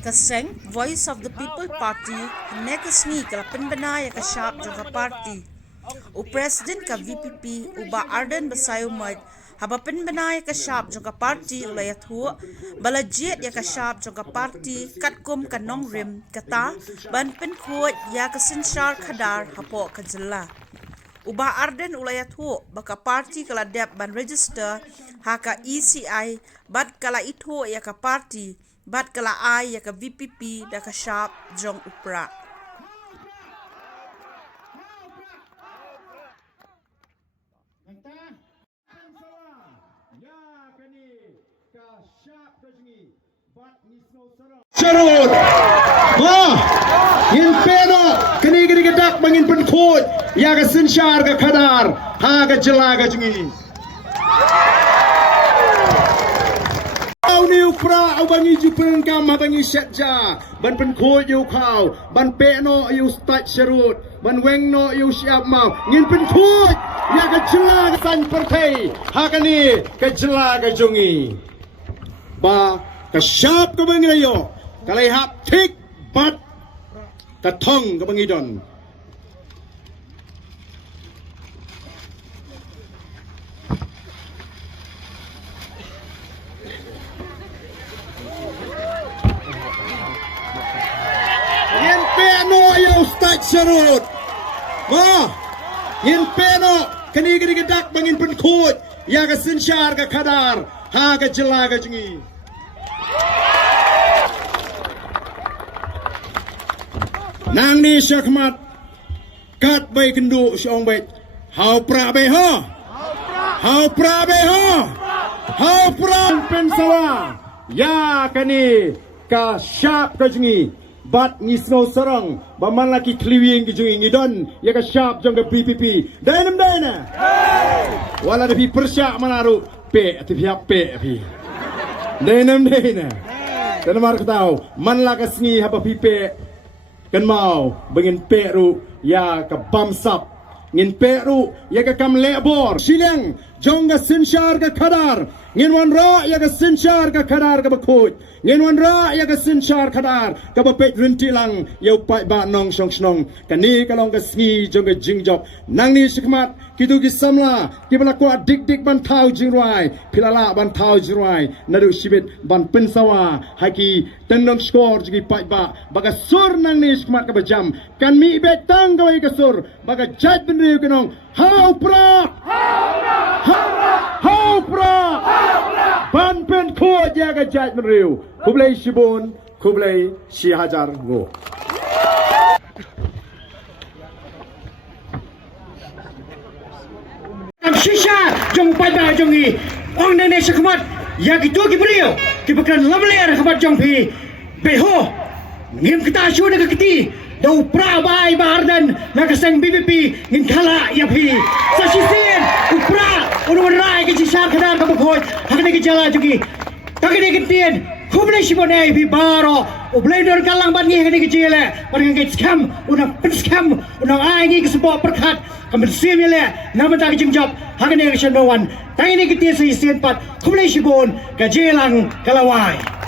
Kaseng Voice of the People Party nekasni kala penbanaya ka shop jong party o president ka VPP uba Arden Basayumad haba penbanaya ka shop jong party ulayat hu balajet ya ka shop jong party katkum kanong rim kata ban Pynkhuid ya ka Synshar Khadar hapo ka Jylla uba Arden ulayat hu baka party kala dep ban register Haka ECI bat kala itu ya ka party bat kala ay ya ka VPP da ka shop jong Prah. Sharut, Ngin pero kini gedak bangin Pynkhuid ya ka Synshar ka Khadar Haka Jylla ka Ngin. Niu Prah bangi jupeng kam bangi setja ban Pynkhuid yu kau ban peno yu stat Sharut ban wengno yu siap mau Ngin Pynkhuid ya ka Jylla ka san partai Hakani ka Jylla ka jungi ba ka syap ka bangi yo kalai hap tik bat ka thong ka bangi don Ustaz Sharut Ngin pero kani gedak bangin Pynkhuid ya ka Synshar ka Khadar Haka Jylla ka jungi nang ni syakmat kat bai kendu syong bai hau Prah bai ho hau Prah bai ho hau Prah pen sawa ya kani ka syap ka jungi bat ngisno sarang baman laki kliwing ki jungi ngidon ya ka syap jong ka PPP dainam daina wala da pi persyak manaru pe ati piap pe pi dainam daina dan mar ketau man la ka sngi haba pi pe kan mau bengin pe ru ya ka bamsap ngin pe ru ya ka kam lebor silang jong ka Synshar ka Khadar ngin wan ra ya ka Synshar ka Khadar ka Pynkhuid ngin wan ra ya ka Synshar Khadar ka bapet rinti lang yau pai ba nong song snong kani ka long ka sngi jong ka jingjop nang ni sikmat kitu ki samla ki bala ko dik dik ban thau jingrai pilala ban thau jingrai nadu sibit ban pensawa haki tenong skor jigi pai ba baga sur nang ni sikmat ka bajam kan mi betang ka ka sur baga jat ben riu kanong hau Prah hau Prah ban Pynkhuid ya ka jat ben riu kublai shibun kublai shi hajar ngo Synshar jong pada jong i ong nene sekmat ya gitu ki brio ki bakran lamler khabat jong phi beho ngim kita shu na kiti dau Prah bai bardan na kaseng BPP ngin khala ya phi sa sisen Prah unwan rai ki Synshar Khadar ka Pynkhuid hakne ki Jylla jong i takne ki tien khubne shibone phi baro Oblendor kalang ban ngi ki Jylla ban ngi scam una scam una ai ngi ki support perkhat kamen sim le nama ta jing job hakane ka shan wan tang ni ki ti si sen pat khumle shibon ka Jylla kalawai